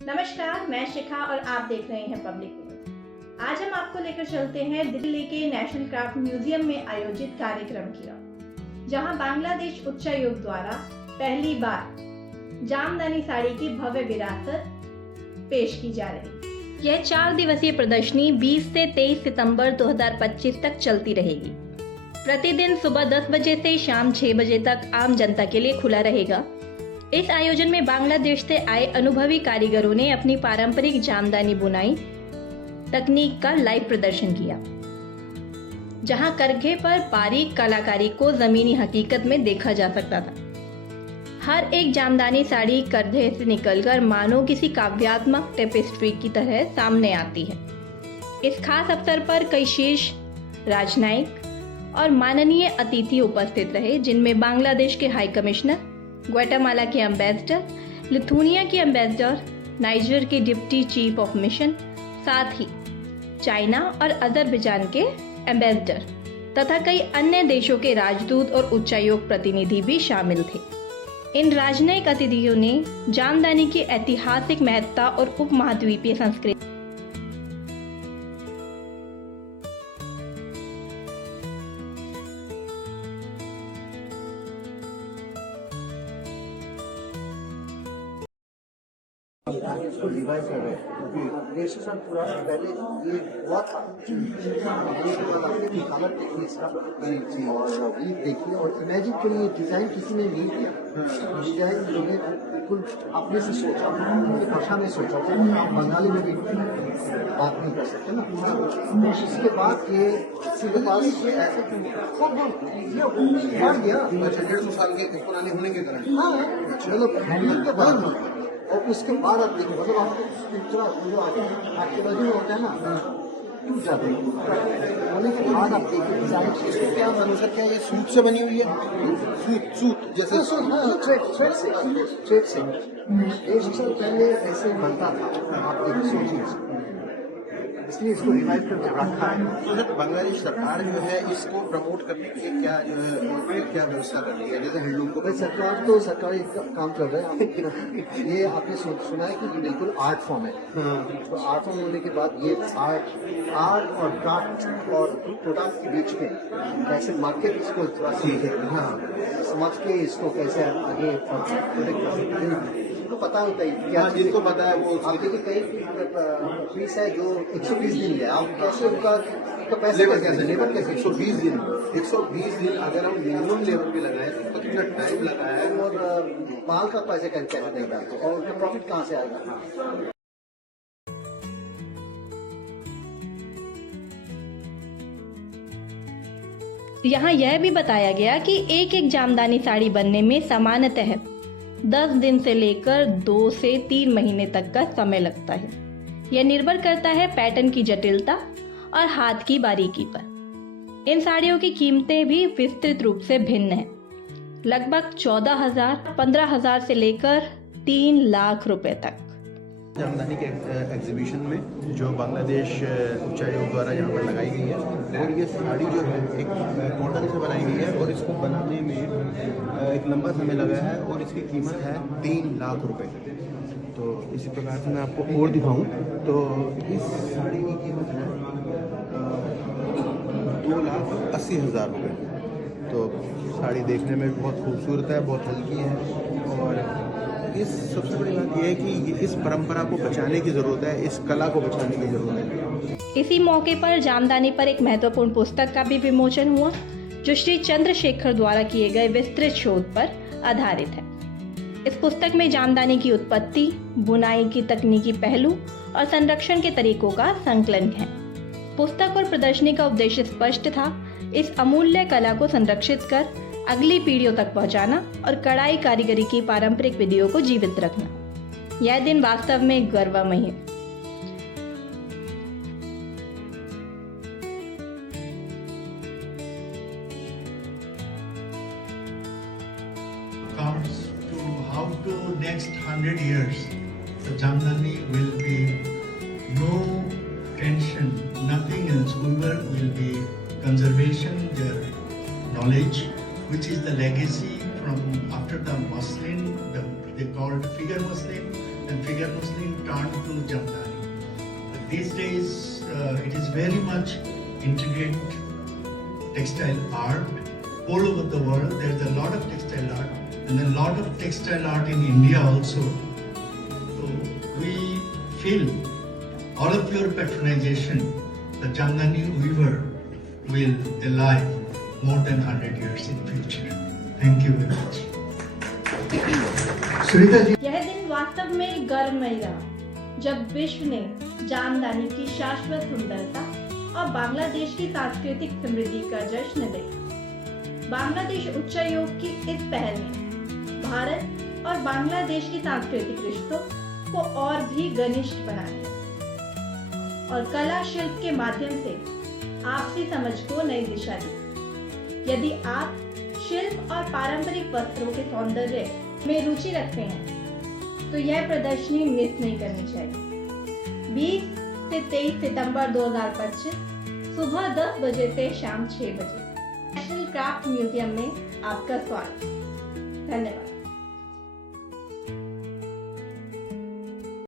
नमस्कार, मैं शिखा और आप देख रहे हैं पब्लिक न्यूज। आज हम आपको लेकर चलते हैं दिल्ली के नेशनल क्राफ्ट म्यूजियम में आयोजित कार्यक्रम की ओर, जहां बांग्लादेश उच्चायोग द्वारा पहली बार जामदानी साड़ी की भव्य विरासत पेश की जा रही। यह 4 दिवसीय प्रदर्शनी 20 से 23 सितंबर 2025 तक चलती रहेगी। प्रतिदिन सुबह 10 बजे से शाम 6 बजे तक आम जनता के लिए खुला रहेगा। इस आयोजन में बांग्लादेश से आए अनुभवी कारीगरों ने अपनी पारंपरिक जामदानी बुनाई तकनीक का लाइव प्रदर्शन किया, जहां करघे पर बारीक कलाकारी को जमीनी हकीकत में देखा जा सकता था। हर एक जामदानी साड़ी करघे से निकलकर मानो किसी काव्यात्मक टेपेस्ट्री की तरह सामने आती है। इस खास अवसर पर कई शीर्ष राजनयिक और माननीय अतिथि उपस्थित रहे, जिनमें बांग्लादेश के हाई कमिश्नर, ग्वाटेमाला के एम्बेसडर, लिथुआनिया के एम्बेसडर, नाइजर के डिप्टी चीफ ऑफ मिशन, साथ ही चाइना और अजरबैजान के एम्बेसडर तथा कई अन्य देशों के राजदूत और उच्चायोग प्रतिनिधि भी शामिल थे। इन राजनयिक अतिथियों ने जामदानी की ऐतिहासिक महत्ता और उपमहाद्वीपीय संस्कृति इसको रिवाइव कर रहे हैं क्योंकि देश से पूरा पहले ये हुआ था कलर टेक्निक्स का और ये देखिए और इमेजिन करिए डिजाइन किसी ने नहीं किया। डिजाइन लोगों बिल्कुल अपने से सोचा, उनकी भाषा में सोचा, बंगाली में भी बात नहीं कर सकते ना। इसके बाद ये सीधे पास ऐसे बढ़ गया 150 साल के पुराने होने के कारण। हाँ चलो हैंडलिंग के बाद और उसके बाद आप देखो मतलब आपको जो आर्कियोलॉजी में होता है ना टूट जाते हैं होने के बाद आप देखिए डिजाइन क्या मानो सर, क्या ये सूत से बनी हुई है? सूत जैसे थ्रेड से एक साल पहले ऐसे बनता था। आप देखिए सोचिए, इसलिए इसको रिवाइव करके रखा है। तो सर बांग्लादेश सरकार जो है इसको प्रमोट करने के लिए क्या जो है क्या व्यवस्था कर रही है? जैसे हैंडलूम को सरकार तो सरकारी काम कर रहे हैं। ये आपने सुना है कि ये बिल्कुल आर्ट फॉर्म है। तो आर्ट फॉर्म होने के बाद ये आर्ट और क्राफ्ट और प्रोडक्ट के बीच में कैसे मार्केट इसको थोड़ा सीखे, हाँ समझ के इसको कैसे आगे तो पता होता है क्या जिनको पता है वो आप देखिए कई फीस है जो 120 दिन है। आप कैसे उनका पैसे लेबर कैसे 120 दिन 120 दिन अगर हम मिनिमम लेबर भी लगाए तो कितना टाइम लगा है और माल का पैसे कैसे देगा और उनका प्रॉफिट कहाँ से आएगा। यहाँ यह भी बताया गया कि एक एक जामदानी साड़ी बनने में सामान्यतः 10 दिन से लेकर 2 से 3 महीने तक का समय लगता है। यह निर्भर करता है पैटर्न की जटिलता और हाथ की बारीकी पर। इन साड़ियों की कीमतें भी विस्तृत रूप से भिन्न हैं, लगभग 14,000, 15,000 से लेकर 3 लाख रुपए तक। जामदानी के एग्जीबिशन में जो बांग्लादेश उच्चायोग द्वारा यहाँ पर लगाई गई है और ये साड़ी जो है एक कॉटन से बनाई गई है और इसको बनाने में एक लंबा समय लगा है और इसकी कीमत है 3 लाख रुपए। तो इसी प्रकार से मैं आपको और दिखाऊं तो इस साड़ी की कीमत है 2,80,000 रुपये। तो साड़ी देखने में बहुत खूबसूरत है, बहुत हल्की है और इस सबसे बड़ी बात यह है कि इस परंपरा को बचाने की ज़रूरत है, इस कला को बचाने की ज़रूरत है। इसी मौके पर जामदानी पर एक महत्वपूर्ण पुस्तक का भी विमोचन हुआ, जो श्री चंद्रशेखर द्वारा किए गए विस्तृत शोध पर आधारित है। इस पुस्तक में जामदानी की उत्पत्ति, बुनाई की तकनीकी पहलू और संरक्षण के तरीकों का संकलन है। पुस्तक और प्रदर्शनी का उद्देश्य स्पष्ट था, इस अमूल्य कला को संरक्षित कर अगली पीढ़ियों तक पहुंचाना और कढ़ाई कारीगरी की पारंपरिक विधियों को जीवित रखना। यह दिन वास्तव में गौरवमय है। Comes to how to next 100 years the Jamdani will be no tension, nothing else. Will be conservation, their knowledge, which is the legacy from after the muslin, they called figure muslin, then Figure Muslim turned to Jamdani. But these days, it is very much integrated textile art all over the world. There's a lot of textile art and a lot of textile art in India also. So we feel all of your patronization, the Jamdani weaver will alive more than 100 years in future. Thank you very much. Sunita ji, यह दिन वास्तव में गर्वमय रहा जब विश्व ने जामदानी की शाश्वत सुंदरता और बांग्लादेश की सांस्कृतिक समृद्धि का जश्न देखा। बांग्लादेश उच्चायोग की इस पहल ने भारत और बांग्लादेश की सांस्कृतिक रिश्तों को और भी घनिष्ठ बना दिया और कला शिल्प के माध्यम से आपसी समझ को नई दिशा दी। यदि आप शिल्प और पारंपरिक वस्त्रों के सौंदर्य में रुचि रखते हैं तो यह प्रदर्शनी मिस नहीं करनी चाहिए। 20 से 23 सितंबर 2025 सुबह 10 बजे से शाम 6 बजे नेशनल क्राफ्ट म्यूजियम में आपका स्वागत। धन्यवाद।